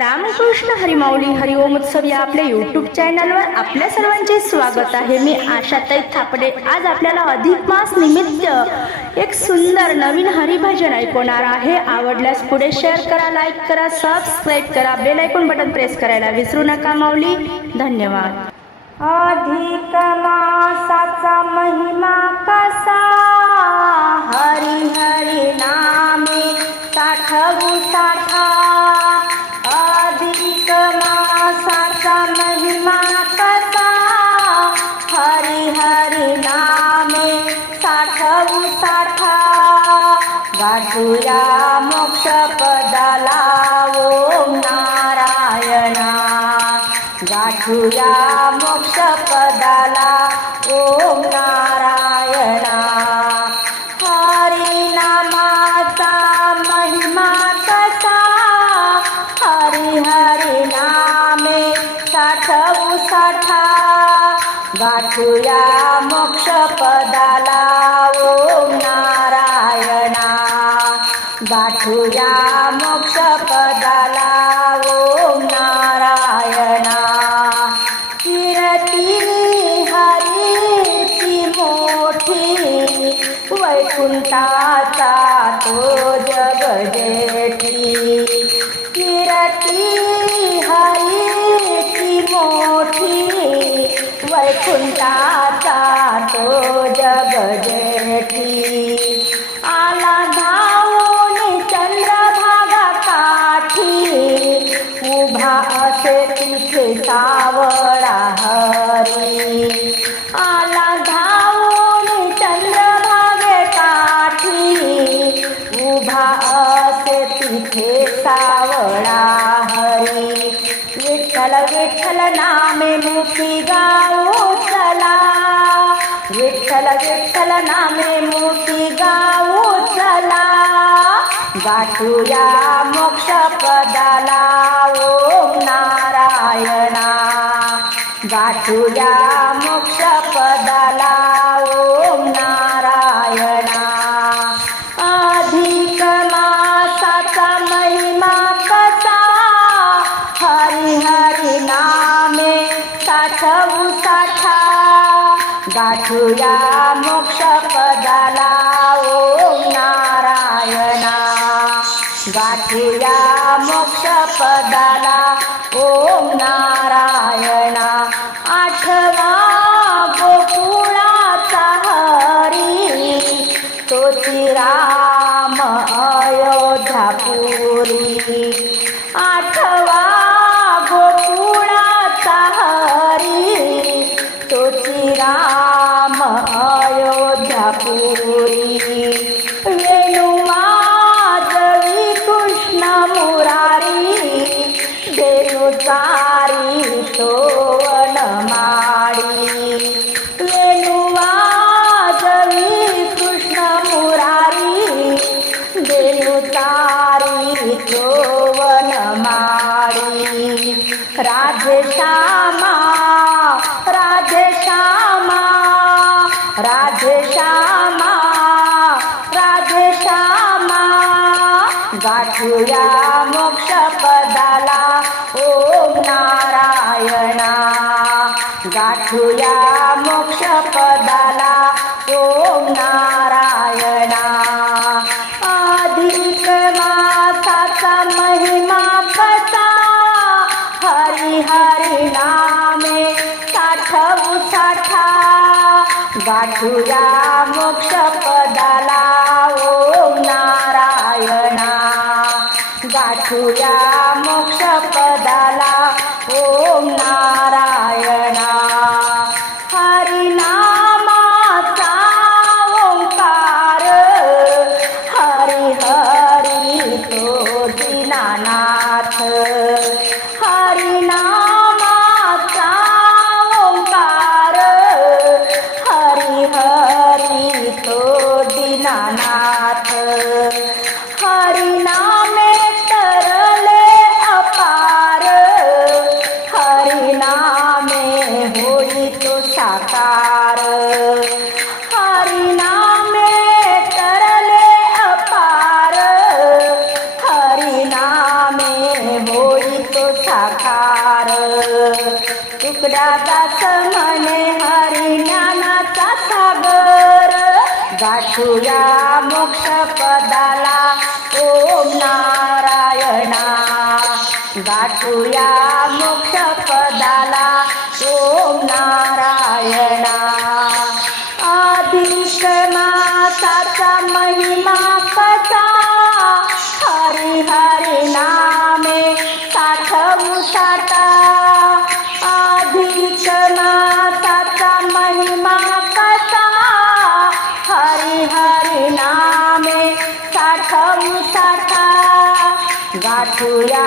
रामकृष्ण हरिमाऊली हरिओम उत्सव या आपल्या यूट्यूब चॅनलवर आपल्या सर्वांचे स्वागत आहे। मी आशाताई थापडे आज आपल्याला अधिक मास निमित्त एक सुंदर नवीन हरिभजन ऐकवणार आहे। आवडल्यास पुढे शेअर करा, लाईक करा, सबस्क्राईब करा, बेल आयकॉन बटन प्रेस करायला विसरू नका माऊली। धन्यवाद। अधिक मासाचा महिमा कसा, हरी हरी नामे साठवू साठा। अधिक मासाचा महिमा कसा, हरी हरी नामे साठवू साठा। गाठूया मोक्ष पदाला ओम नारायणा, गाठूया मोक्ष पदाला ओम नारायणा। हरी नामाचा महिमा कसा, हरी हरी नामे साठवू साठा। गाठूया मोक्ष पदाला ओम नारायणा, गाठूया मोक्ष पदाला ओम नारायणा। कीर्ती हरीची मोठी, वैकुंठाचा तो जगजेठी। कीर्ती हरीची मोठी, वैकुंठाचा तो जगजेठी। आला धावून चंद्रभागा काठी, उभा असे तिथे सावळा हरी। आला धावून चंद्रभागे काठी, उभा असे तिथे सावळा हरी। विठ्ठल विठ्ठल नामे मुठी गाऊ चला, विठ्ठल विठ्ठल नामे मुठी गाऊ चला। गाठूया मोक्ष पदाला ओम नारायणा, गाठूया मोक्ष पदाला ओम नारायणा। अधिक मासाचा महिमा कसा, हरी हरी नामे साठवू साठा। गाठूया मोक्ष पदाला ओम नारायणा, गाठूया मोक्ष पदाला ओम नारायणा। आठवा गोकुळाचा हरी, तोची राम अयोध्यापुरी। आठवा गोकुळाचा हरी, तोची राम अयोध्यापुरी। वेणुवाजवी कृष्ण मुरारी, देनुचारी तो वनमाळी। वेणुवाजवी कृष्ण मुरारी, देनुचारी तो वनमाळी। राधे श्यामा, राधे श्यामा, राधे श्यामा, राधे श्यामा। गाठूया मोक्ष पदाला ओम नारायणा, गाठूया मोक्ष पदाला ओम नारायणा। अधिक मासाचा महिमा कसा, हरी हरी नामे साठवू साठा। गाठूया मोक्ष पदाला ओम नारायणा, गाठूया मोक्ष पदाला ओम नारायणा। हरी नामाचा ओंकार, हरी हरी तो दीनानाथ। हरी नामाचा ओंकार, हरी हरी तो दीनानाथ। हरी नामे तरले अपार, हरी नामे होई तो साकार। हरी नामे तरले अपार, हरी नामे होई होतो साकार तुकडा दास म्हणे हरी ज्ञानाचा सागर गाठूया मोक्ष पदाला ओम नारायणा गाठूया मोक्ष पदाला ओम नारायणा अधिक मासाचा महिमा कसा हरी हरी नामे साठवू साठा अधिक मासाचा महिमा कसा हरी हरी नामे साठवू साठा गाठूया